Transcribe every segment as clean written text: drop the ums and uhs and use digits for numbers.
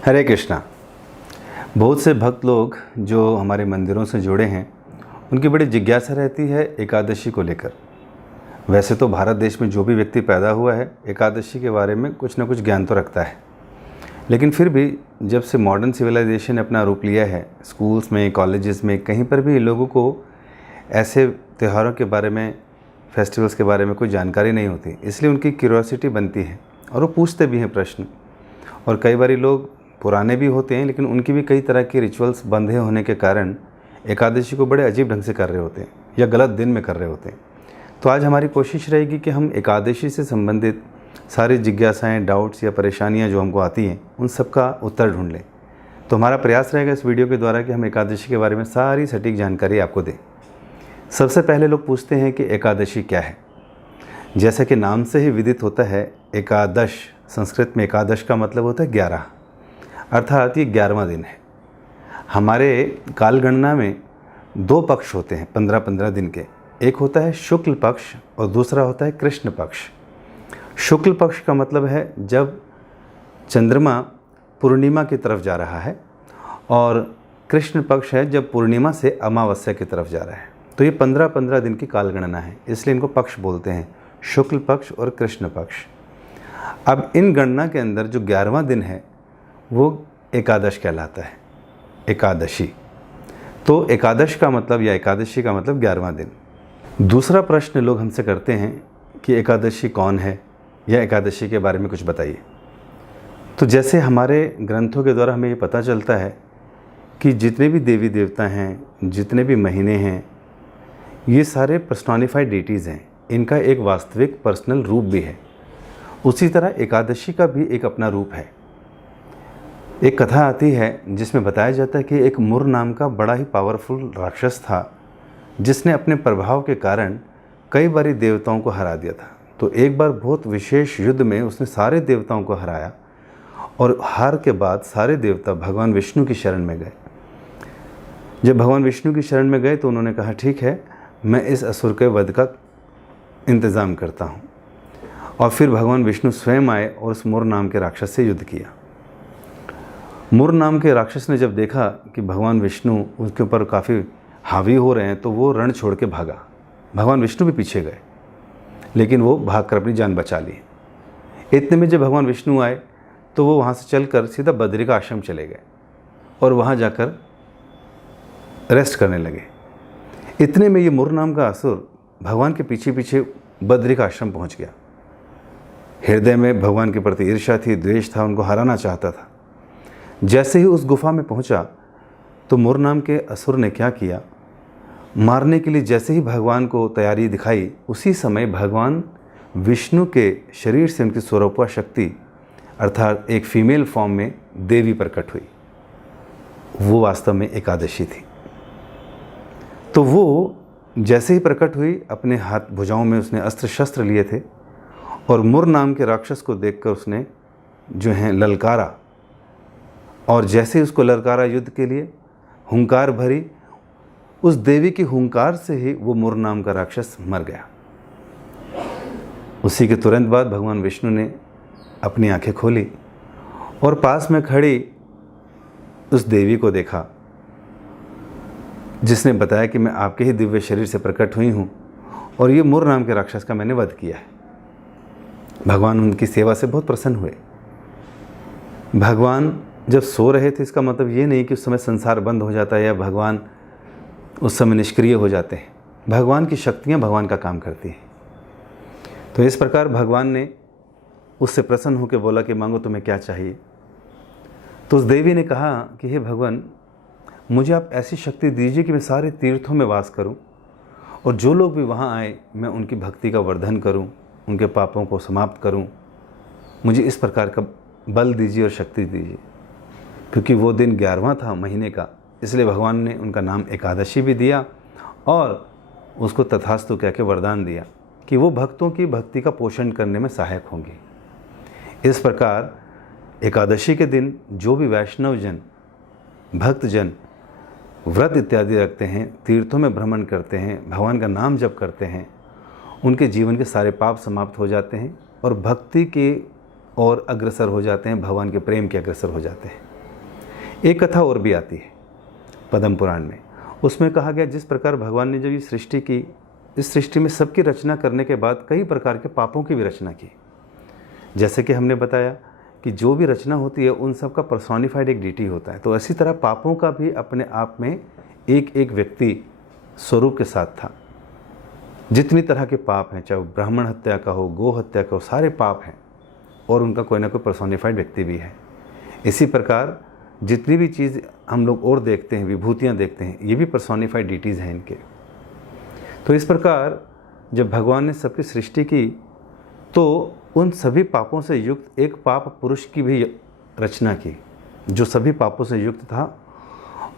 हरे कृष्णा। बहुत से भक्त लोग जो हमारे मंदिरों से जुड़े हैं उनकी बड़ी जिज्ञासा रहती है एकादशी को लेकर। वैसे तो भारत देश में जो भी व्यक्ति पैदा हुआ है एकादशी के बारे में कुछ ना कुछ ज्ञान तो रखता है, लेकिन फिर भी जब से मॉडर्न सिविलाइजेशन ने अपना रूप लिया है, स्कूल्स में, कॉलेजेस में, कहीं पर भी लोगों को ऐसे त्योहारों के बारे में, फेस्टिवल्स के बारे में कोई जानकारी नहीं होती, इसलिए उनकी क्यूरियोसिटी बनती है और वो पूछते भी हैं प्रश्न। और कई बार लोग पुराने भी होते हैं लेकिन उनकी भी कई तरह के रिचुअल्स बंधे होने के कारण एकादशी को बड़े अजीब ढंग से कर रहे होते हैं या गलत दिन में कर रहे होते हैं। तो आज हमारी कोशिश रहेगी कि हम एकादशी से संबंधित सारी जिज्ञासाएं, डाउट्स या परेशानियां जो हमको आती हैं उन सब का उत्तर ढूंढ लें। तो हमारा प्रयास रहेगा इस वीडियो के द्वारा कि हम एकादशी के बारे में सारी सटीक जानकारी आपको दें। सबसे पहले लोग पूछते हैं कि एकादशी क्या है। जैसा कि नाम से ही विदित होता है, एकादश, संस्कृत में एकादश का मतलब होता है 11, अर्थात ये 11वां दिन है। हमारे कालगणना में 2 पक्ष होते हैं 15-15 दिन के। एक होता है शुक्ल पक्ष और दूसरा होता है कृष्ण पक्ष। शुक्ल पक्ष का मतलब है जब चंद्रमा पूर्णिमा की तरफ जा रहा है, और कृष्ण पक्ष है जब पूर्णिमा से अमावस्या की तरफ जा रहा है। तो ये 15-15 दिन की कालगणना है, इसलिए इनको पक्ष बोलते हैं, शुक्ल पक्ष और कृष्ण पक्ष। अब इन गणना के अंदर जो 11वां दिन है वो एकादश कहलाता है, एकादशी। तो एकादश का मतलब या एकादशी का मतलब 11वां दिन। दूसरा प्रश्न लोग हमसे करते हैं कि एकादशी कौन है या एकादशी के बारे में कुछ बताइए। तो जैसे हमारे ग्रंथों के द्वारा हमें ये पता चलता है कि जितने भी देवी देवता हैं, जितने भी महीने हैं, ये सारे पर्सोनिफाइड डेटीज़ हैं, इनका एक वास्तविक पर्सनल रूप भी है। उसी तरह एकादशी का भी एक अपना रूप है। एक कथा आती है जिसमें बताया जाता है कि एक मुर नाम का बड़ा ही पावरफुल राक्षस था, जिसने अपने प्रभाव के कारण कई बारी देवताओं को हरा दिया था। तो एक बार बहुत विशेष युद्ध में उसने सारे देवताओं को हराया, और हार के बाद सारे देवता भगवान विष्णु की शरण में गए। जब भगवान विष्णु की शरण में गए तो उन्होंने कहा, ठीक है, मैं इस असुर के वध का इंतज़ाम करता हूँ। और फिर भगवान विष्णु स्वयं आए और उस मुर नाम के राक्षस से युद्ध किया। मुर नाम के राक्षस ने जब देखा कि भगवान विष्णु उसके ऊपर काफ़ी हावी हो रहे हैं तो वो रण छोड़ के भागा। भगवान विष्णु भी पीछे गए, लेकिन वो भागकर अपनी जान बचा ली। इतने में जब भगवान विष्णु आए तो वो वहाँ से चलकर सीधा बद्रिका आश्रम चले गए और वहाँ जाकर रेस्ट करने लगे। इतने में ये मुर नाम का असुर भगवान के पीछे पीछे बद्रिका आश्रम पहुँच गया। हृदय में भगवान के प्रति ईर्ष्या थी, द्वेष था, उनको हराना चाहता था। जैसे ही उस गुफा में पहुंचा तो मुर नाम के असुर ने क्या किया, मारने के लिए जैसे ही भगवान को तैयारी दिखाई, उसी समय भगवान विष्णु के शरीर से उनकी स्वरूपा शक्ति अर्थात एक फीमेल फॉर्म में देवी प्रकट हुई। वो वास्तव में एकादशी थी। तो वो जैसे ही प्रकट हुई, अपने हाथ भुजाओं में उसने अस्त्र शस्त्र लिए थे, और मुर नाम के राक्षस को देखकर उसने जो है ललकारा, और जैसे ही उसको ललकारा युद्ध के लिए, हुंकार भरी, उस देवी की हुंकार से ही वो मुर नाम का राक्षस मर गया। उसी के तुरंत बाद भगवान विष्णु ने अपनी आंखें खोली और पास में खड़ी उस देवी को देखा, जिसने बताया कि मैं आपके ही दिव्य शरीर से प्रकट हुई हूँ और ये मुर नाम के राक्षस का मैंने वध किया है। भगवान उनकी सेवा से बहुत प्रसन्न हुए। भगवान जब सो रहे थे, इसका मतलब ये नहीं कि उस समय संसार बंद हो जाता है या भगवान उस समय निष्क्रिय हो जाते हैं। भगवान की शक्तियाँ भगवान का काम करती हैं। तो इस प्रकार भगवान ने उससे प्रसन्न होकर बोला कि मांगो तुम्हें क्या चाहिए। तो उस देवी ने कहा कि हे भगवान, मुझे आप ऐसी शक्ति दीजिए कि मैं सारे तीर्थों में वास करूं, और जो लोग भी वहां आए मैं उनकी भक्ति का वर्धन करूं, उनके पापों को समाप्त करूं। मुझे इस प्रकार का बल दीजिए और शक्ति दीजिए। क्योंकि वो दिन 11वां था महीने का, इसलिए भगवान ने उनका नाम एकादशी भी दिया और उसको तथास्तु कह के वरदान दिया कि वो भक्तों की भक्ति का पोषण करने में सहायक होंगी। इस प्रकार एकादशी के दिन जो भी वैष्णव जन, भक्तजन व्रत इत्यादि रखते हैं, तीर्थों में भ्रमण करते हैं, भगवान का नाम जप करते हैं, उनके जीवन के सारे पाप समाप्त हो जाते हैं और भक्ति के और अग्रसर हो जाते हैं, भगवान के प्रेम के अग्रसर हो जाते हैं। एक कथा और भी आती है पद्म पुराण में। उसमें कहा गया जिस प्रकार भगवान ने जब ये सृष्टि की, इस सृष्टि में सबकी रचना करने के बाद कई प्रकार के पापों की भी रचना की। जैसे कि हमने बताया कि जो भी रचना होती है उन सब का पर्सोनिफाइड एक डीटी होता है, तो इसी तरह पापों का भी अपने आप में एक एक व्यक्ति स्वरूप के साथ था। जितनी तरह के पाप हैं, चाहे ब्राह्मण हत्या का हो, गो हत्या का हो, सारे पाप हैं और उनका कोई ना कोई पर्सोनिफाइड व्यक्ति भी है। इसी प्रकार जितनी भी चीज़ हम लोग और देखते हैं, विभूतियाँ देखते हैं, ये भी पर्सोनिफाइड डिटीज़ हैं इनके। तो इस प्रकार जब भगवान ने सबकी सृष्टि की तो उन सभी पापों से युक्त एक पाप पुरुष की भी रचना की, जो सभी पापों से युक्त था।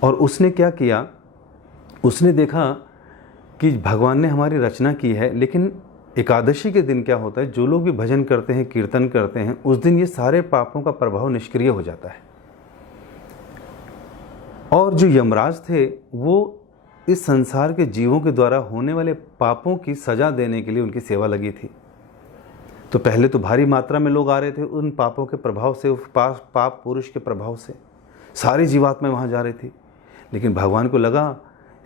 और उसने क्या किया, उसने देखा कि भगवान ने हमारी रचना की है, लेकिन एकादशी के दिन क्या होता है, जो लोग भी भजन करते हैं, कीर्तन करते हैं, उस दिन ये सारे पापों का प्रभाव निष्क्रिय हो जाता है। और जो यमराज थे वो इस संसार के जीवों के द्वारा होने वाले पापों की सजा देने के लिए उनकी सेवा लगी थी। तो पहले तो भारी मात्रा में लोग आ रहे थे उन पापों के प्रभाव से, उस पाप पुरुष के प्रभाव से सारी जीवात्माएं वहाँ जा रही थी। लेकिन भगवान को लगा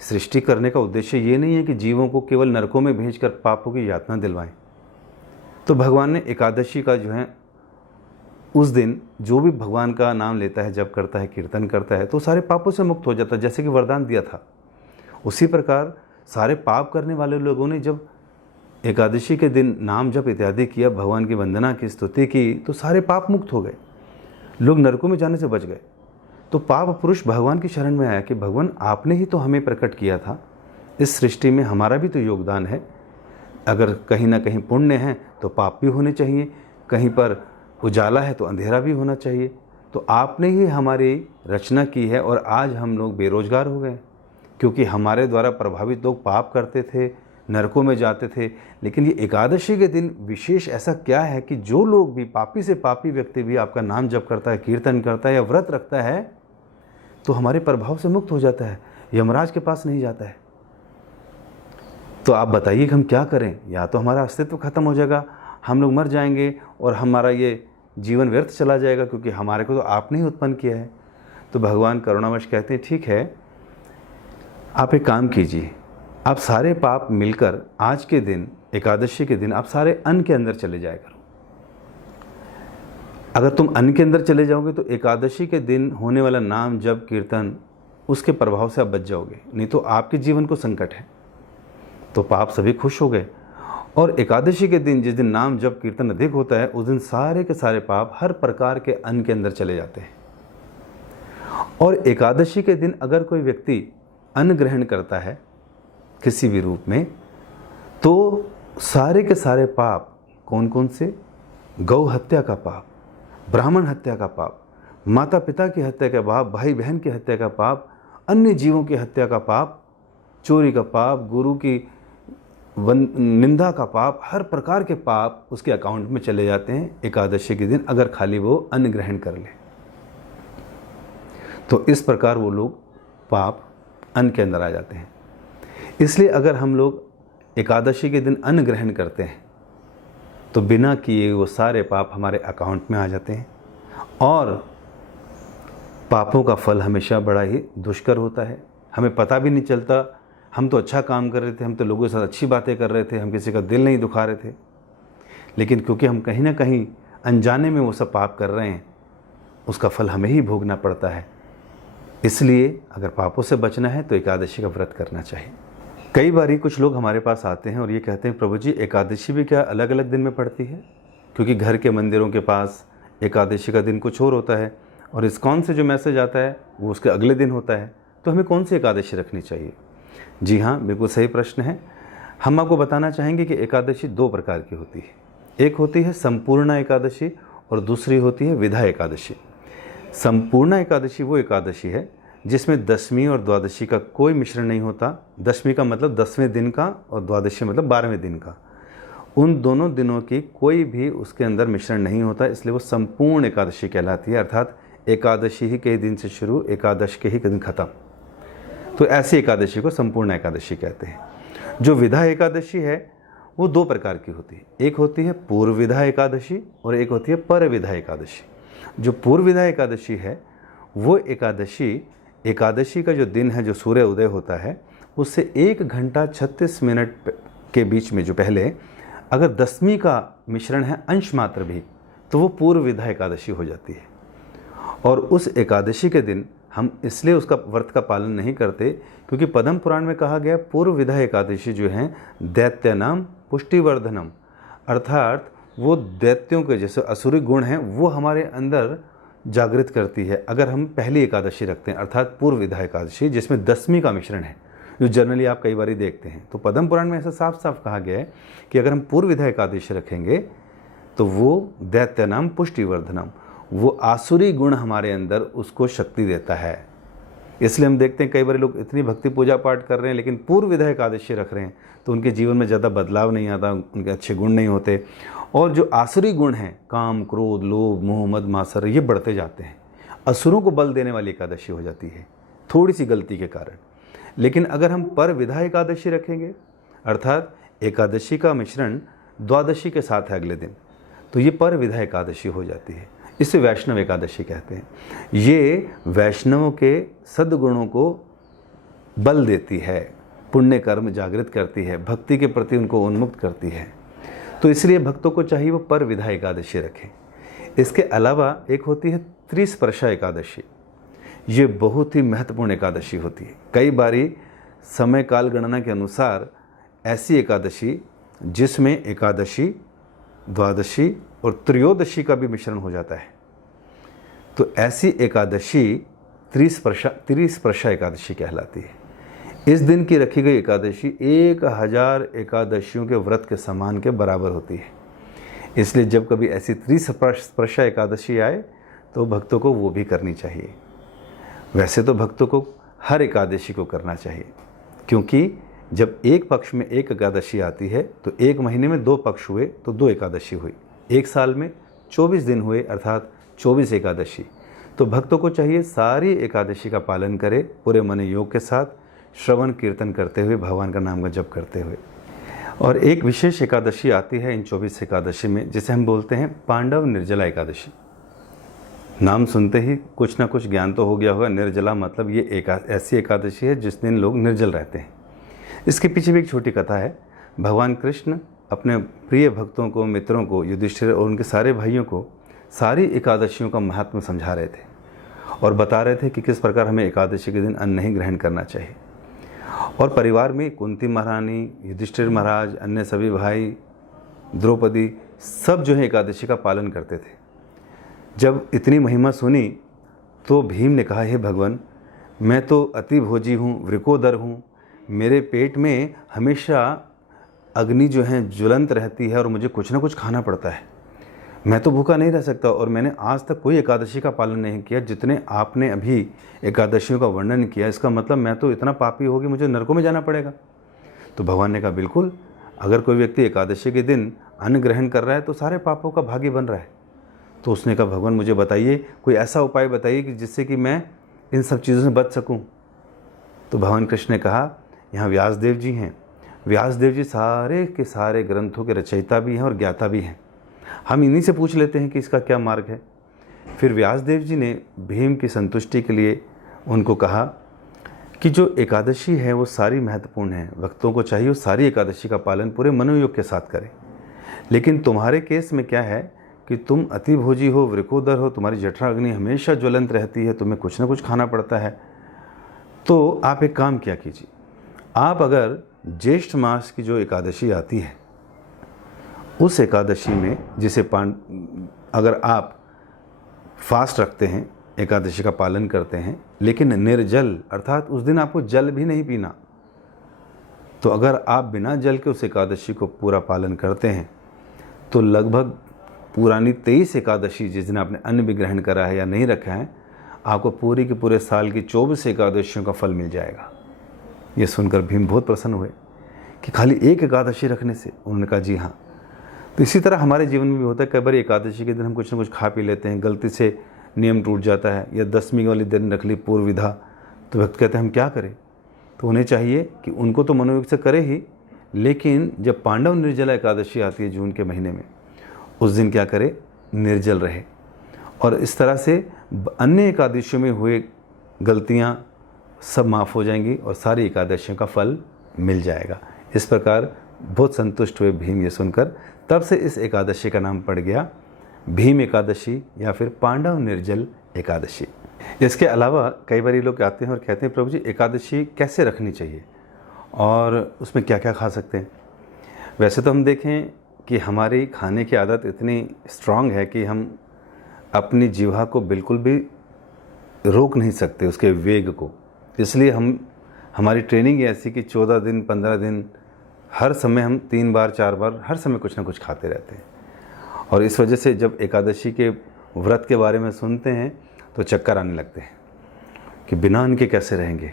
सृष्टि करने का उद्देश्य ये नहीं है कि जीवों को केवल नरकों में भेजकर पापों की यातना दिलवाएं। तो भगवान ने एकादशी का जो है उस दिन जो भी भगवान का नाम लेता है, जप करता है, कीर्तन करता है, तो सारे पापों से मुक्त हो जाता है, जैसे कि वरदान दिया था। उसी प्रकार सारे पाप करने वाले लोगों ने जब एकादशी के दिन नाम जप इत्यादि किया, भगवान की वंदना की, स्तुति की, तो सारे पाप मुक्त हो गए, लोग नरकों में जाने से बच गए। तो पाप पुरुष भगवान की शरण में आया कि भगवान आपने ही तो हमें प्रकट किया था, इस सृष्टि में हमारा भी तो योगदान है। अगर कहीं ना कहीं पुण्य है तो पाप भी होने चाहिए, कहीं पर उजाला है तो अंधेरा भी होना चाहिए। तो आपने ही हमारी रचना की है और आज हम लोग बेरोजगार हो गए, क्योंकि हमारे द्वारा प्रभावित लोग पाप करते थे, नरकों में जाते थे। लेकिन ये एकादशी के दिन विशेष ऐसा क्या है कि जो लोग भी, पापी से पापी व्यक्ति भी आपका नाम जप करता है, कीर्तन करता है या व्रत रखता है, तो हमारे प्रभाव से मुक्त हो जाता है, यमराज के पास नहीं जाता है। तो आप बताइए कि हम क्या करें? या तो हमारा अस्तित्व खत्म हो जाएगा, हम लोग मर जाएंगे और हमारा ये जीवन व्यर्थ चला जाएगा, क्योंकि हमारे को तो आपने ही उत्पन्न किया है। तो भगवान करुणावश कहते हैं, ठीक है, आप एक काम कीजिए, आप सारे पाप मिलकर आज के दिन, एकादशी के दिन, आप सारे अन्न के अंदर चले जाया करो। अगर तुम अन्न के अंदर चले जाओगे तो एकादशी के दिन होने वाला नाम जप कीर्तन, उसके प्रभाव से आप बच जाओगे, नहीं तो आपके जीवन को संकट है। तो पाप सभी खुश हो गए। और एकादशी के दिन, जिस दिन नाम जप कीर्तन अधिक होता है, उस दिन सारे के सारे पाप हर प्रकार के अन्न के अंदर चले जाते हैं। और एकादशी के दिन अगर कोई व्यक्ति अन्न ग्रहण करता है किसी भी रूप में, तो सारे के सारे पाप, कौन कौन से? गौ हत्या का पाप, ब्राह्मण हत्या का पाप, माता पिता की हत्या का पाप, भाई बहन की हत्या का पाप, अन्य जीवों की हत्या का पाप, चोरी का पाप, गुरु की निंदा का पाप, हर प्रकार के पाप उसके अकाउंट में चले जाते हैं एकादशी के दिन, अगर खाली वो अन्न ग्रहण कर ले। तो इस प्रकार वो लोग पाप अन्न के अंदर आ जाते हैं। इसलिए अगर हम लोग एकादशी के दिन अन्न ग्रहण करते हैं तो बिना किए वो सारे पाप हमारे अकाउंट में आ जाते हैं, और पापों का फल हमेशा बड़ा ही दुष्कर होता है। हमें पता भी नहीं चलता, हम तो अच्छा काम कर रहे थे, हम तो लोगों के साथ अच्छी बातें कर रहे थे, हम किसी का दिल नहीं दुखा रहे थे, लेकिन क्योंकि हम कहीं ना कहीं अनजाने में वो सब पाप कर रहे हैं, उसका फल हमें ही भोगना पड़ता है। इसलिए अगर पापों से बचना है तो एकादशी का व्रत करना चाहिए। कई बारी कुछ लोग हमारे पास आते हैं और ये कहते हैं, प्रभु जी एकादशी भी क्या अलग अलग दिन में पड़ती है? क्योंकि घर के मंदिरों के पास एकादशी का दिन कुछ और होता है और इस्कॉन से जो मैसेज आता है वो उसके अगले दिन होता है, तो हमें कौन सी एकादशी रखनी चाहिए? जी हाँ, बिल्कुल सही प्रश्न है। हम आपको बताना चाहेंगे कि एकादशी दो प्रकार की होती है। एक होती है संपूर्ण एकादशी और दूसरी होती है विधा एकादशी। संपूर्ण एकादशी वो एकादशी है जिसमें दशमी और द्वादशी का कोई मिश्रण नहीं होता। दशमी का मतलब 10वें दिन का और द्वादशी मतलब 12वें दिन का। उन दोनों दिनों की कोई भी उसके अंदर मिश्रण नहीं होता, इसलिए वो संपूर्ण एकादशी कहलाती है। अर्थात एकादशी ही के दिन से शुरू, एकादश के ही दिन खत्म। तो ऐसी एकादशी को संपूर्ण एकादशी कहते हैं। जो विधा एकादशी है वो दो प्रकार की होती है। एक होती है पूर्व विधा एकादशी और एक होती है पर विधा एकादशी। जो पूर्व विधा एकादशी है वो एकादशी का जो दिन है, जो सूर्य उदय होता है, उससे 1 घंटा 36 मिनट के बीच में जो पहले अगर दसवीं का मिश्रण है अंश मात्र भी, तो वो पूर्व विधा एकादशी हो जाती है। और उस एकादशी के दिन हम इसलिए उसका व्रत का पालन नहीं करते क्योंकि पद्म पुराण में कहा गया पूर्व विधा एकादशी जो है दैत्यानाम पुष्टिवर्धनम, अर्थात वो दैत्यों के जैसे असुरी गुण हैं वो हमारे अंदर जागृत करती है अगर हम पहली एकादशी रखते हैं, अर्थात पूर्व विधा एकादशी जिसमें दसवीं का मिश्रण है, जो जनरली आप कई बार देखते हैं। तो पद्म पुराण में ऐसा साफ साफ कहा गया है कि अगर हम पूर्व विधा एकादशी रखेंगे तो वो दैत्यानाम पुष्टिवर्धनम, वो आसुरी गुण हमारे अंदर उसको शक्ति देता है। इसलिए हम देखते हैं कई बार लोग इतनी भक्ति पूजा पाठ कर रहे हैं लेकिन पूर्व विधा एकादशी रख रहे हैं तो उनके जीवन में ज़्यादा बदलाव नहीं आता, उनके अच्छे गुण नहीं होते, और जो आसुरी गुण हैं काम, क्रोध, लोभ, मोह, मद, मात्सर्य, ये बढ़ते जाते हैं। असुरों को बल देने वाली एकादशी हो जाती है थोड़ी सी गलती के कारण। लेकिन अगर हम पर विधा एकादशी रखेंगे, अर्थात एकादशी का मिश्रण द्वादशी के साथ है अगले दिन, तो ये पर विधा एकादशी हो जाती है। इसे वैष्णव एकादशी कहते हैं। ये वैष्णवों के सद्गुणों को बल देती है, पुण्य कर्म जागृत करती है, भक्ति के प्रति उनको उन्मुक्त करती है। तो इसलिए भक्तों को चाहिए वो पर विधा एकादशी रखें। इसके अलावा एक होती है त्रिस्पर्शा एकादशी। ये बहुत ही महत्वपूर्ण एकादशी होती है। कई बारी समय काल गणना के अनुसार ऐसी एकादशी जिसमें एकादशी, द्वादशी और त्रयोदशी का भी मिश्रण हो जाता है, तो ऐसी एकादशी त्रिस्पर्शा एकादशी कहलाती है। इस दिन की रखी गई एकादशी 1000 एकादशियों के व्रत के समान के बराबर होती है। इसलिए जब कभी ऐसी त्रिस्पर्शा एकादशी आए तो भक्तों को वो भी करनी चाहिए। वैसे तो भक्तों को हर एकादशी को करना चाहिए, क्योंकि जब एक पक्ष में एक एकादशी आती है तो एक महीने में 2 पक्ष हुए तो 2 एकादशी हुई, एक साल में 24 दिन हुए अर्थात 24 एकादशी। तो भक्तों को चाहिए सारी एकादशी का पालन करें पूरे मन योग के साथ, श्रवण कीर्तन करते हुए, भगवान का नाम का जप करते हुए। और एक विशेष एकादशी आती है इन 24 एकादशी में, जिसे हम बोलते हैं पांडव निर्जला एकादशी। नाम सुनते ही कुछ ना कुछ ज्ञान तो हो गया होगा। निर्जला मतलब ये ऐसी एकादशी है जिस दिन लोग निर्जल रहते हैं। इसके पीछे भी एक छोटी कथा है। भगवान कृष्ण अपने प्रिय भक्तों को, मित्रों को, युधिष्ठिर और उनके सारे भाइयों को सारी एकादशियों का महत्व समझा रहे थे और बता रहे थे कि किस प्रकार हमें एकादशी के दिन अन्न नहीं ग्रहण करना चाहिए। और परिवार में कुंती महारानी, युधिष्ठिर महाराज, अन्य सभी भाई, द्रौपदी, सब जो है एकादशी का पालन करते थे। जब इतनी महिमा सुनी तो भीम ने कहा, हे भगवान, मैं तो अति भोजी हूँ, वृकोदर हूँ, मेरे पेट में हमेशा अग्नि जो है ज्वलंत रहती है और मुझे कुछ ना कुछ खाना पड़ता है। मैं तो भूखा नहीं रह सकता और मैंने आज तक कोई एकादशी का पालन नहीं किया जितने आपने अभी एकादशियों का वर्णन किया। इसका मतलब मैं तो इतना पापी हो कि मुझे नरकों में जाना पड़ेगा। तो भगवान ने कहा, बिल्कुल, अगर कोई व्यक्ति एकादशी के दिन अन्न ग्रहण कर रहा है तो सारे पापों का भागी बन रहा है। तो उसने कहा, भगवान मुझे बताइए, कोई ऐसा उपाय बताइए कि जिससे कि मैं इन सब चीज़ों से बच सकूं। तो भगवान कृष्ण ने कहा, यहाँ व्यासदेव जी हैं। व्यासदेव जी सारे के सारे ग्रंथों के रचयिता भी हैं और ज्ञाता भी हैं। हम इन्हीं से पूछ लेते हैं कि इसका क्या मार्ग है। फिर व्यासदेव जी ने भीम की संतुष्टि के लिए उनको कहा कि जो एकादशी है वो सारी महत्वपूर्ण है, भक्तों को चाहिए वो सारी एकादशी का पालन पूरे मनोयोग के साथ करें। लेकिन तुम्हारे केस में क्या है कि तुम अतिभोजी हो, वृकोदर हो, तुम्हारी जठरा अग्नि हमेशा ज्वलंत रहती है, तुम्हें कुछ ना कुछ खाना पड़ता है। तो आप एक काम क्या कीजिए, आप अगर ज्येष्ठ मास की जो एकादशी आती है उस एकादशी में जिसे अगर आप फास्ट रखते हैं, एकादशी का पालन करते हैं, लेकिन निर्जल अर्थात उस दिन आपको जल भी नहीं पीना, तो अगर आप बिना जल के उस एकादशी को पूरा पालन करते हैं तो लगभग पुरानी 23 एकादशी जिस दिन आपने अन्न भी ग्रहण करा है या नहीं रखा है, आपको पूरी के पूरे साल की 24 एकादशियों का फल मिल जाएगा। ये सुनकर भीम बहुत प्रसन्न हुए कि खाली एक एकादशी रखने से। उन्होंने कहा, जी हाँ। तो इसी तरह हमारे जीवन में भी होता है, कई बार एकादशी के दिन हम कुछ ना कुछ खा पी लेते हैं, गलती से नियम टूट जाता है, या 10वीं वाली दिन रख ली पूर्व विधा, तो भक्त कहते हैं हम क्या करें। तो उन्हें चाहिए कि उनको तो मनोयोग से करे ही, लेकिन जब पांडव निर्जला एकादशी आती है जून के महीने में, उस दिन क्या करे, निर्जल रहे। और इस तरह से अन्य एकादशियों में हुए गलतियां सब माफ़ हो जाएंगी और सारी एकादशियों का फल मिल जाएगा। इस प्रकार बहुत संतुष्ट हुए भीम ये सुनकर। तब से इस एकादशी का नाम पड़ गया भीम एकादशी या फिर पांडव निर्जल एकादशी। इसके अलावा कई बार लोग आते हैं और कहते हैं प्रभु जी एकादशी कैसे रखनी चाहिए और उसमें क्या क्या खा सकते हैं। वैसे तो हम देखें कि हमारी खाने की आदत इतनी स्ट्रांग है कि हम अपनी जीवा को बिल्कुल भी रोक नहीं सकते, उसके वेग को। इसलिए हमारी ट्रेनिंग ऐसी कि 14 दिन 15 दिन हर समय हम 3 बार 4 बार हर समय कुछ ना कुछ खाते रहते हैं। और इस वजह से जब एकादशी के व्रत के बारे में सुनते हैं तो चक्कर आने लगते हैं कि बिना अन्न के कैसे रहेंगे।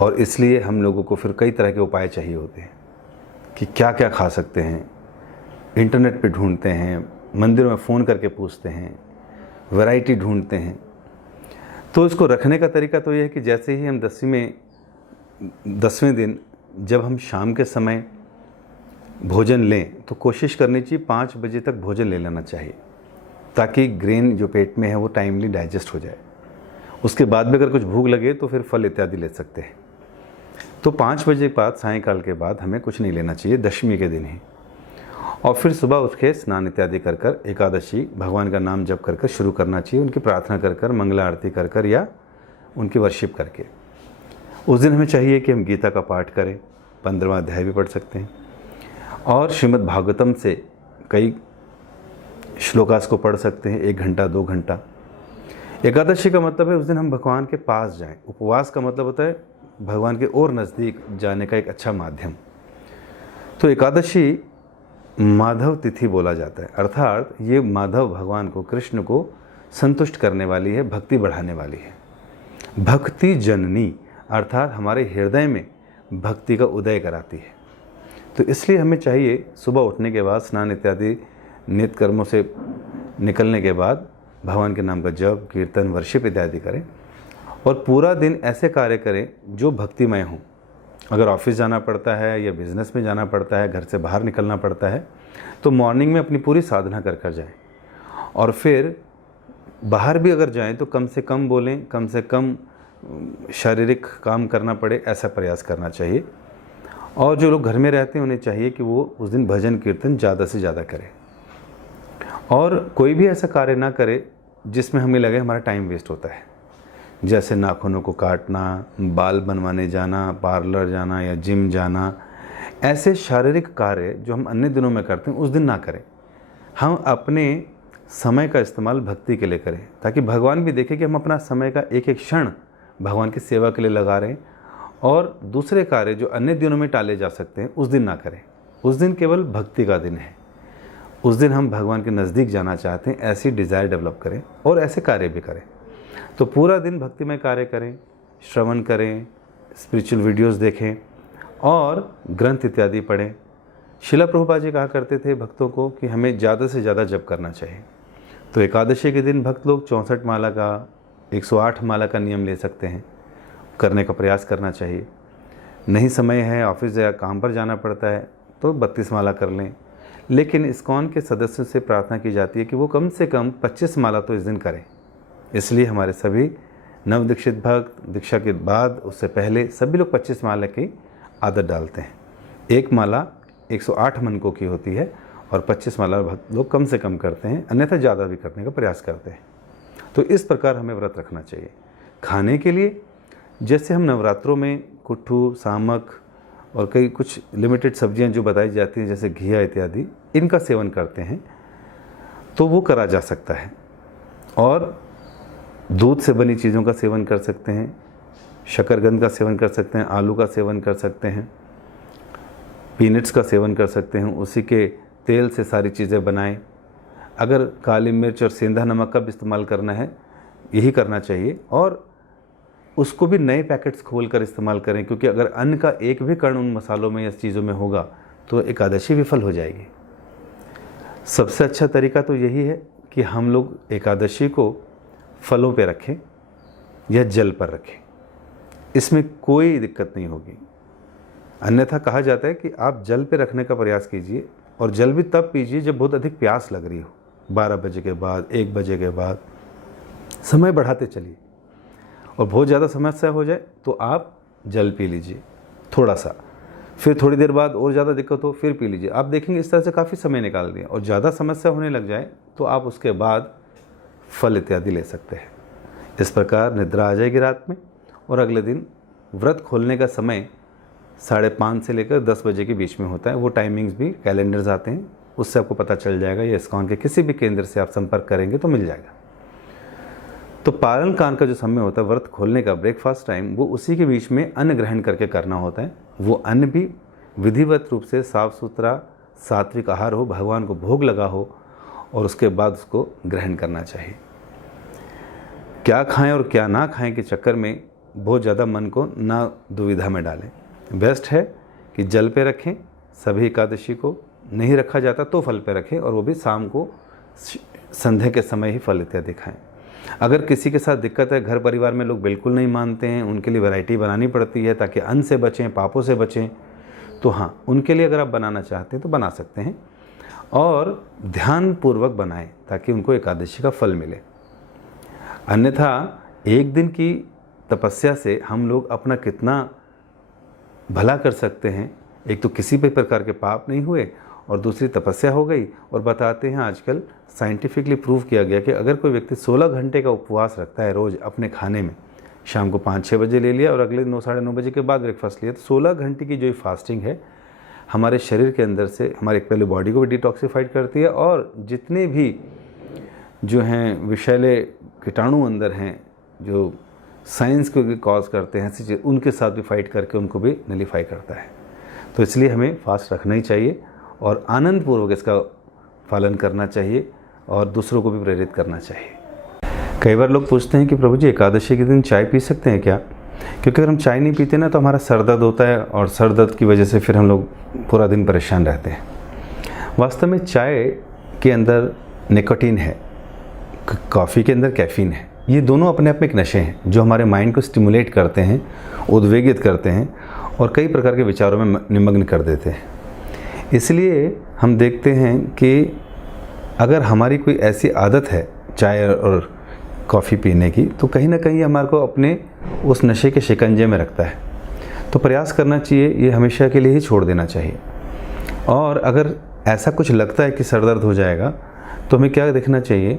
और इसलिए हम लोगों को फिर कई तरह के उपाय चाहिए होते हैं कि क्या क्या खा सकते हैं। इंटरनेट पे ढूंढते हैं, मंदिरों में फ़ोन करके पूछते हैं, वैरायटी ढूंढते हैं। तो इसको रखने का तरीका तो ये है कि जैसे ही हम 10वें दिन जब हम शाम के समय भोजन लें तो कोशिश करनी चाहिए 5 बजे तक भोजन ले लेना चाहिए, ताकि ग्रेन जो पेट में है वो टाइमली डाइजेस्ट हो जाए। उसके बाद भी अगर कुछ भूख लगे तो फिर फल इत्यादि ले सकते हैं। तो 5 बजे के बाद सायंकाल के बाद हमें कुछ नहीं लेना चाहिए दशमी के दिन ही। और फिर सुबह उठ के स्नान इत्यादि कर कर एकादशी भगवान का नाम जप कर कर शुरू करना चाहिए, उनकी प्रार्थना कर कर, मंगला आरती कर कर या उनकी वर्शिप करके। उस दिन हमें चाहिए कि हम गीता का पाठ करें, 15वां अध्याय भी पढ़ सकते हैं, और श्रीमद् भागवतम से कई श्लोकास को पढ़ सकते हैं 1 घंटा 2 घंटा। एकादशी का मतलब है उस दिन हम भगवान के पास जाएं। उपवास का मतलब होता है भगवान के और नज़दीक जाने का एक अच्छा माध्यम। तो एकादशी माधव तिथि बोला जाता है, अर्थात ये माधव भगवान को, कृष्ण को संतुष्ट करने वाली है, भक्ति बढ़ाने वाली है। भक्ति जननी अर्थात हमारे हृदय में भक्ति का उदय कराती है। तो इसलिए हमें चाहिए सुबह उठने के बाद स्नान इत्यादि नित्य कर्मों से निकलने के बाद भगवान के नाम का जप, कीर्तन, वर्शिप इत्यादि करें और पूरा दिन ऐसे कार्य करें जो भक्तिमय हों। अगर ऑफिस जाना पड़ता है या बिज़नेस में जाना पड़ता है, घर से बाहर निकलना पड़ता है, तो मॉर्निंग में अपनी पूरी साधना कर कर जाएं। और फिर बाहर भी अगर जाएं तो कम से कम बोलें, कम से कम शारीरिक काम करना पड़े, ऐसा प्रयास करना चाहिए। और जो लोग घर में रहते हैं उन्हें चाहिए कि वो उस दिन भजन कीर्तन ज़्यादा से ज़्यादा करें और कोई भी ऐसा कार्य ना करे जिसमें हमें लगे हमारा टाइम वेस्ट होता है, जैसे नाखूनों को काटना, बाल बनवाने जाना, पार्लर जाना या जिम जाना। ऐसे शारीरिक कार्य जो हम अन्य दिनों में करते हैं उस दिन ना करें। हम अपने समय का इस्तेमाल भक्ति के लिए करें, ताकि भगवान भी देखे कि हम अपना समय का एक एक क्षण भगवान की सेवा के लिए लगा रहे हैं। और दूसरे कार्य जो अन्य दिनों में टाले जा सकते हैं उस दिन ना करें। उस दिन केवल भक्ति का दिन है। उस दिन हम भगवान के नज़दीक जाना चाहते हैं, ऐसी डिज़ायर डेवलप करें और ऐसे कार्य भी करें। तो पूरा दिन भक्तिमय कार्य करें, श्रवण करें, स्पिरिचुअल वीडियोस देखें और ग्रंथ इत्यादि पढ़ें। शिला प्रभुपाद जी कहा करते थे भक्तों को कि हमें ज़्यादा से ज़्यादा जप करना चाहिए। तो एकादशी के दिन भक्त लोग 64 माला का, 108 माला का नियम ले सकते हैं, करने का प्रयास करना चाहिए। नहीं समय है, ऑफिस या काम पर जाना पड़ता है, तो 32 माला कर लें। लेकिन इस्कॉन के सदस्यों से प्रार्थना की जाती है कि वो कम से कम 25 माला तो इस दिन करें। इसलिए हमारे सभी नवदीक्षित भक्त दीक्षा के बाद, उससे पहले सभी लोग 25 माला की आदत डालते हैं। एक माला 108 मनकों की होती है और 25 माला भक्त लोग कम से कम करते हैं, अन्यथा ज़्यादा भी करने का प्रयास करते हैं। तो इस प्रकार हमें व्रत रखना चाहिए। खाने के लिए जैसे हम नवरात्रों में कुट्ठू, सामक और कई कुछ लिमिटेड सब्जियां जो बताई जाती हैं जैसे घिया इत्यादि, इनका सेवन करते हैं, तो वो करा जा सकता है। और दूध से बनी चीज़ों का सेवन कर सकते हैं, शकरकंद का सेवन कर सकते हैं, आलू का सेवन कर सकते हैं, पीनट्स का सेवन कर सकते हैं, उसी के तेल से सारी चीज़ें बनाएं। अगर काली मिर्च और सेंधा नमक का भी इस्तेमाल करना है, यही करना चाहिए। और उसको भी नए पैकेट्स खोल कर इस्तेमाल करें, क्योंकि अगर अन्न का एक भी कण उन मसालों में या चीज़ों में होगा तो एकादशी विफल हो जाएगी। सबसे अच्छा तरीका तो यही है कि हम लोग एकादशी को फलों पे रखें या जल पर रखें, इसमें कोई दिक्कत नहीं होगी। अन्यथा कहा जाता है कि आप जल पे रखने का प्रयास कीजिए, और जल भी तब पीजिए जब बहुत अधिक प्यास लग रही हो, 12 बजे के बाद, 1 बजे के बाद। समय बढ़ाते चलिए। और बहुत ज़्यादा समस्या हो जाए तो आप जल पी लीजिए थोड़ा सा, फिर थोड़ी देर बाद और ज़्यादा दिक्कत हो फिर पी लीजिए। आप देखेंगे इस तरह से काफ़ी समय निकाल दिए। और ज़्यादा समस्या होने लग जाए तो आप उसके बाद फल इत्यादि ले सकते हैं। इस प्रकार निद्रा आ जाएगी रात में, और अगले दिन व्रत खोलने का समय 5:30 से लेकर 10 बजे के बीच में होता है। वो टाइमिंग्स भी कैलेंडर्स आते हैं, उससे आपको पता चल जाएगा, या इस्कॉन के किसी भी केंद्र से आप संपर्क करेंगे तो मिल जाएगा। तो पारण काल का जो समय होता है व्रत खोलने का, ब्रेकफास्ट टाइम, वो उसी के बीच में अन्न ग्रहण करके करना होता है। वो अन्न भी विधिवत रूप से साफ सुथरा सात्विक आहार हो, भगवान को भोग लगा हो, और उसके बाद उसको ग्रहण करना चाहिए। क्या खाएं और क्या ना खाएं के चक्कर में बहुत ज़्यादा मन को ना दुविधा में डालें। बेस्ट है कि जल पे रखें। सभी एकादशी को नहीं रखा जाता तो फल पे रखें, और वो भी शाम को संध्या के समय ही फल इत्यादि खाएं। अगर किसी के साथ दिक्कत है, घर परिवार में लोग बिल्कुल नहीं मानते हैं, उनके लिए वैरायटी बनानी पड़ती है ताकि अन्न से बचें, पापों से बचें, तो हाँ, उनके लिए अगर आप बनाना चाहते हैं तो बना सकते हैं, और ध्यानपूर्वक बनाएं ताकि उनको एकादशी का फल मिले। अन्यथा एक दिन की तपस्या से हम लोग अपना कितना भला कर सकते हैं। एक तो किसी भी प्रकार के पाप नहीं हुए, और दूसरी तपस्या हो गई। और बताते हैं आजकल साइंटिफिकली प्रूव किया गया कि अगर कोई व्यक्ति 16 घंटे का उपवास रखता है रोज़ अपने खाने में, शाम को 5-6 बजे ले लिया और अगले 9 साढ़े 9 बजे के बाद ब्रेकफास्ट लिया, तो 16 घंटे की जो फास्टिंग है हमारे शरीर के अंदर से हमारे पहले बॉडी को भी डिटॉक्सिफाइड करती है, और जितने भी जो हैं विषैले कीटाणु अंदर हैं जो साइंस को कॉज करते हैं, ऐसी चीज़ उनके साथ भी फाइट करके उनको भी नलीफाई करता है। तो इसलिए हमें फास्ट रखना ही चाहिए और आनंदपूर्वक इसका पालन करना चाहिए, और दूसरों को भी प्रेरित करना चाहिए। कई बार लोग पूछते हैं कि प्रभु जी एकादशी के दिन चाय पी सकते हैं क्या? क्योंकि अगर हम चाय नहीं पीते ना तो हमारा सर दर्द होता है, और सर दर्द की वजह से फिर हम लोग पूरा दिन परेशान रहते हैं। वास्तव में चाय के अंदर निकोटीन है, कॉफ़ी के अंदर कैफीन है। ये दोनों अपने आप में एक नशे हैं जो हमारे माइंड को स्टिमुलेट करते हैं, उद्वेगित करते हैं, और कई प्रकार के विचारों में निमग्न कर देते हैं। इसलिए हम देखते हैं कि अगर हमारी कोई ऐसी आदत है चाय और कॉफ़ी पीने की, तो कहीं ना कहीं हमारे को अपने उस नशे के शिकंजे में रखता है। तो प्रयास करना चाहिए ये हमेशा के लिए ही छोड़ देना चाहिए। और अगर ऐसा कुछ लगता है कि सर दर्द हो जाएगा, तो हमें क्या देखना चाहिए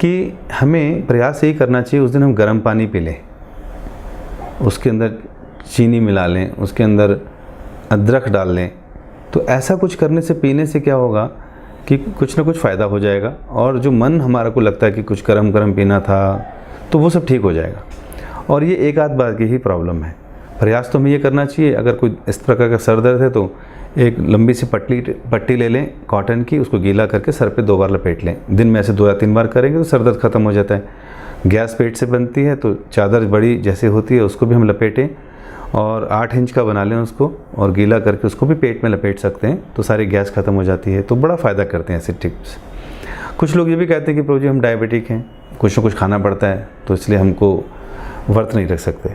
कि हमें प्रयास यही करना चाहिए उस दिन हम गर्म पानी पी लें, उसके अंदर चीनी मिला लें, उसके अंदर अदरक डाल लें। तो ऐसा कुछ करने से, पीने से क्या होगा कि कुछ ना कुछ फ़ायदा हो जाएगा, और जो मन हमारा को लगता है कि कुछ गरम गरम पीना था तो वो सब ठीक हो जाएगा। और ये एक आध बार की ही प्रॉब्लम है। प्रयास तो हमें ये करना चाहिए, अगर कोई इस प्रकार का सर दर्द है तो एक लंबी सी पट्टी ले लें कॉटन की, उसको गीला करके सर पे 2 बार लपेट लें। दिन में ऐसे 2 या 3 बार करेंगे तो सर दर्द ख़त्म हो जाता है। गैस पेट से बनती है तो चादर बड़ी जैसे होती है उसको भी हम लपेटें, और 8 इंच का बना लें उसको, और गीला करके उसको भी पेट में लपेट सकते हैं, तो सारी गैस ख़त्म हो जाती है। तो बड़ा फ़ायदा करते हैं ऐसे टिप्स। कुछ लोग ये भी कहते हैं कि प्रभु जी हम डायबिटिक हैं, कुछ ना कुछ खाना पड़ता है, तो इसलिए हमको व्रत नहीं रख सकते।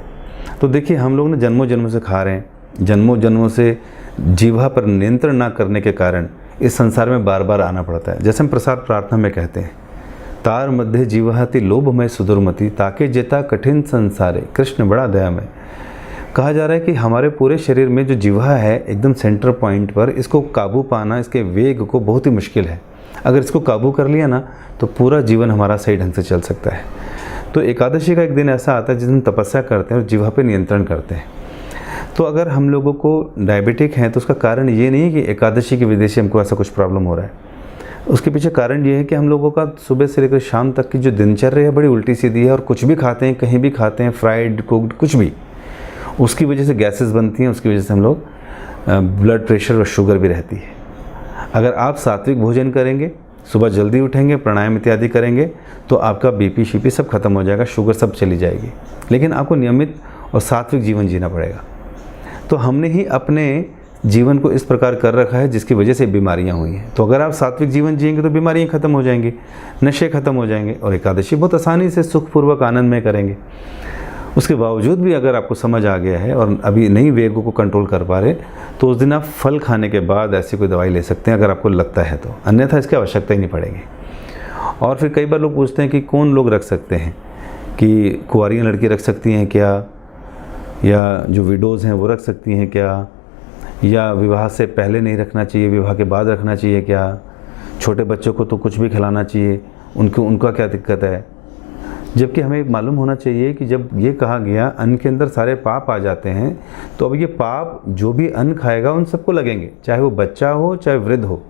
तो देखिए हम लोग ना जन्मों जन्मों से खा रहे हैं, जन्मों जन्मों से जीवा पर नियंत्रण ना करने के कारण इस संसार में बार बार आना पड़ता है। जैसे हम प्रसाद प्रार्थना में कहते हैं, तार मध्य जीवहति लोभमय सुदुर्मति, ताके जेता कठिन संसारे, कृष्ण बड़ा दयामय। कहा जा रहा है कि हमारे पूरे शरीर में जो जीवा है एकदम सेंटर पॉइंट पर, इसको काबू पाना, इसके वेग को बहुत ही मुश्किल है। अगर इसको काबू कर लिया ना तो पूरा जीवन हमारा सही ढंग से चल सकता है। तो एकादशी का एक दिन ऐसा आता है जिस दिन तपस्या करते हैं और जीवा पे नियंत्रण करते हैं। तो अगर हम लोगों को डायबिटिक हैं तो उसका कारण ये नहीं है कि एकादशी की वजह से हमको ऐसा कुछ प्रॉब्लम हो रहा है। उसके पीछे कारण ये है कि हम लोगों का सुबह से लेकर शाम तक की जो दिनचर्या है बड़ी उल्टी सीधी है, और कुछ भी खाते हैं, कहीं भी खाते हैं, फ्राइड कुक्ड कुछ भी, उसकी वजह से गैसेस बनती हैं, उसकी वजह से हम लोग ब्लड प्रेशर और शुगर भी रहती है। अगर आप सात्विक भोजन करेंगे, सुबह जल्दी उठेंगे, प्राणायाम इत्यादि करेंगे, तो आपका बीपी शीपी सब खत्म हो जाएगा, शुगर सब चली जाएगी। लेकिन आपको नियमित और सात्विक जीवन जीना पड़ेगा। तो हमने ही अपने जीवन को इस प्रकार कर रखा है जिसकी वजह से बीमारियां हुई हैं। तो अगर आप सात्विक जीवन जिएंगे तो बीमारियां खत्म हो जाएंगी, नशे खत्म हो जाएंगे, और एकादशी बहुत आसानी से सुखपूर्वक आनंद में करेंगे। उसके बावजूद भी अगर आपको समझ आ गया है और अभी नहीं वेगों को कंट्रोल कर पा रहे, तो उस दिन आप फल खाने के बाद ऐसी कोई दवाई ले सकते हैं अगर आपको लगता है तो, अन्यथा इसकी आवश्यकता ही नहीं पड़ेगी। और फिर कई बार लोग पूछते हैं कि कौन लोग रख सकते हैं। कि कुंवारियाँ लड़की रख सकती हैं क्या, या जो विडोज़ हैं वो रख सकती हैं क्या, या विवाह से पहले नहीं रखना चाहिए, विवाह के बाद रखना चाहिए क्या, छोटे बच्चों को तो कुछ भी खिलाना चाहिए, उनका क्या दिक्कत है। जबकि हमें मालूम होना चाहिए कि जब ये कहा गया अन्न के अंदर सारे पाप आ जाते हैं, तो अब ये पाप जो भी अन्न खाएगा उन सबको लगेंगे, चाहे वो बच्चा हो, चाहे वृद्ध हो,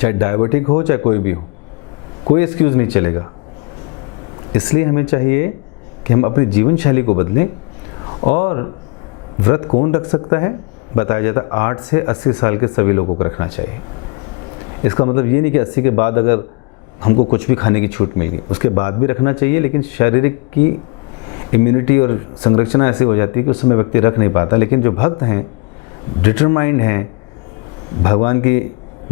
चाहे डायबिटिक हो, चाहे कोई भी हो, कोई एक्सक्यूज़ नहीं चलेगा। इसलिए हमें चाहिए कि हम अपनी जीवन शैली को बदलें। और व्रत कौन रख सकता है? बताया जाता है 8 से 80 साल के सभी लोगों को रखना चाहिए। इसका मतलब ये नहीं कि 80 के बाद अगर हमको कुछ भी खाने की छूट मिल गई उसके बाद भी रखना चाहिए, लेकिन शारीरिक की इम्यूनिटी और संरचना ऐसी हो जाती है कि उस समय व्यक्ति रख नहीं पाता। लेकिन जो भक्त हैं, डिटरमाइंड हैं, भगवान की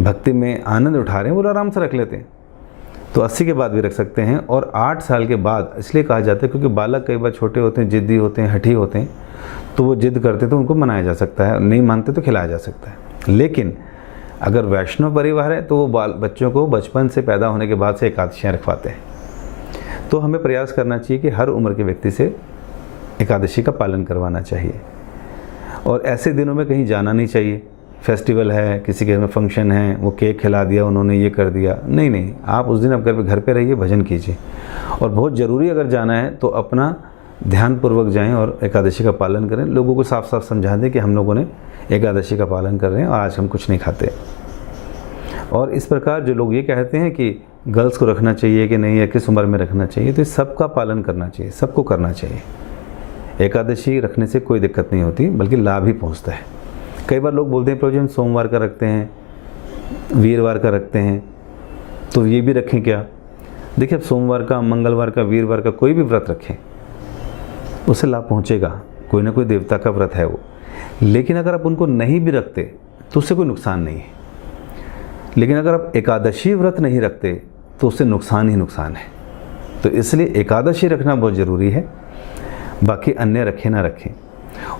भक्ति में आनंद उठा रहे हैं, वो आराम से रख लेते हैं। तो 80 के बाद भी रख सकते हैं। और 8 साल के बाद इसलिए कहा जाता है क्योंकि बालक कई बार छोटे होते हैं, जिद्दी होते हैं, हठी होते हैं, तो वो जिद करते तो उनको मनाया जा सकता है, नहीं मानते तो खिलाया जा सकता है। लेकिन अगर वैष्णव परिवार है तो वो बच्चों को बचपन से पैदा होने के बाद से एकादशियाँ रखवाते हैं। तो हमें प्रयास करना चाहिए कि हर उम्र के व्यक्ति से एकादशी का पालन करवाना चाहिए। और ऐसे दिनों में कहीं जाना नहीं चाहिए। फेस्टिवल है, किसी के घर में फंक्शन है, वो केक खिला दिया, उन्होंने ये कर दिया, नहीं, आप उस दिन आप घर पे रहिए, भजन कीजिए। और बहुत ज़रूरी अगर जाना है तो अपना ध्यानपूर्वक जाएं और एकादशी का पालन करें। लोगों को साफ साफ समझा दें कि हम लोगों ने एकादशी का पालन कर रहे हैं और आज हम कुछ नहीं खाते। और इस प्रकार जो लोग ये कहते हैं कि गर्ल्स को रखना चाहिए कि नहीं, या किस उम्र में रखना चाहिए, तो इस सबका पालन करना चाहिए, सबको करना चाहिए। एकादशी रखने से कोई दिक्कत नहीं होती, बल्कि लाभ ही पहुँचता है। कई बार लोग बोलते हैं प्रभु जी हम सोमवार का रखते हैं, वीरवार का रखते हैं, तो ये भी रखें क्या? देखिए, अब सोमवार का, मंगलवार का, वीरवार का कोई भी व्रत रखें, उससे लाभ पहुँचेगा। कोई ना कोई देवता का व्रत है वो। लेकिन अगर आप उनको नहीं भी रखते तो उससे कोई नुकसान नहीं है। लेकिन अगर आप एकादशी व्रत नहीं रखते तो उससे नुकसान ही नुकसान है। तो इसलिए एकादशी रखना बहुत ज़रूरी है, बाकी अन्य रखें ना रखें।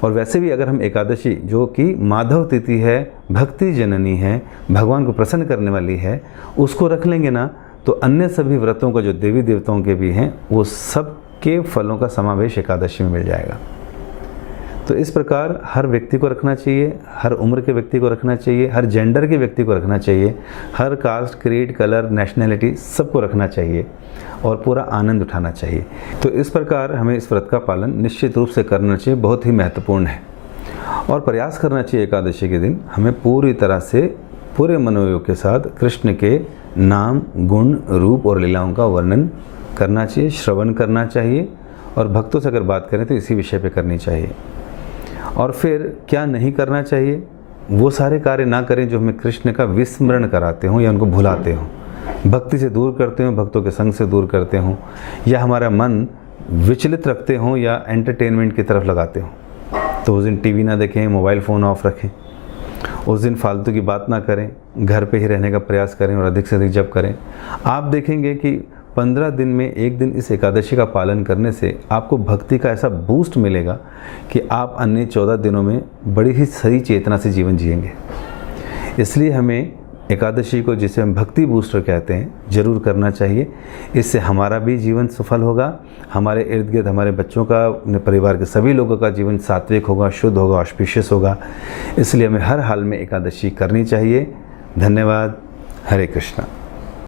और वैसे भी अगर हम एकादशी, जो कि माधव तिथि है, भक्ति जननी है, भगवान को प्रसन्न करने वाली है, उसको रख लेंगे ना, तो अन्य सभी व्रतों का जो देवी देवताओं के भी हैं वो सब के फलों का समावेश एकादशी में मिल जाएगा। तो इस प्रकार हर व्यक्ति को रखना चाहिए, हर उम्र के व्यक्ति को रखना चाहिए, हर जेंडर के व्यक्ति को रखना चाहिए, हर कास्ट, क्रीड, कलर, नेशनैलिटी सबको रखना चाहिए और पूरा आनंद उठाना चाहिए। तो इस प्रकार हमें इस व्रत का पालन निश्चित रूप से करना चाहिए, बहुत ही महत्वपूर्ण है। और प्रयास करना चाहिए एकादशी के दिन हमें पूरी तरह से, पूरे मनोयोग के साथ कृष्ण के नाम, गुण, रूप और लीलाओं का वर्णन करना चाहिए, श्रवण करना चाहिए। और भक्तों से अगर बात करें तो इसी विषय पे करनी चाहिए। और फिर क्या नहीं करना चाहिए? वो सारे कार्य ना करें जो हमें कृष्ण का विस्मरण कराते हों या उनको भुलाते हों, भक्ति से दूर करते हों, भक्तों के संग से दूर करते हों, या हमारा मन विचलित रखते हों या एंटरटेनमेंट की तरफ लगाते हों। तो उस दिन टीवी ना देखें, मोबाइल फ़ोन ऑफ रखें, उस दिन फालतू की बात ना करें, घर पे ही रहने का प्रयास करें और अधिक से अधिक जप करें। आप देखेंगे कि 15 दिन में एक दिन इस एकादशी का पालन करने से आपको भक्ति का ऐसा बूस्ट मिलेगा कि आप अन्य 14 दिनों में बड़ी ही सही चेतना से जीवन जिएंगे। इसलिए हमें एकादशी को, जिसे हम भक्ति बूस्टर कहते हैं, ज़रूर करना चाहिए। इससे हमारा भी जीवन सफल होगा, हमारे इर्द गिर्द हमारे बच्चों का, अपने परिवार के सभी लोगों का जीवन सात्विक होगा, शुद्ध होगा, ऑस्पिशियस होगा। इसलिए हमें हर हाल में एकादशी करनी चाहिए। धन्यवाद। हरे कृष्णा।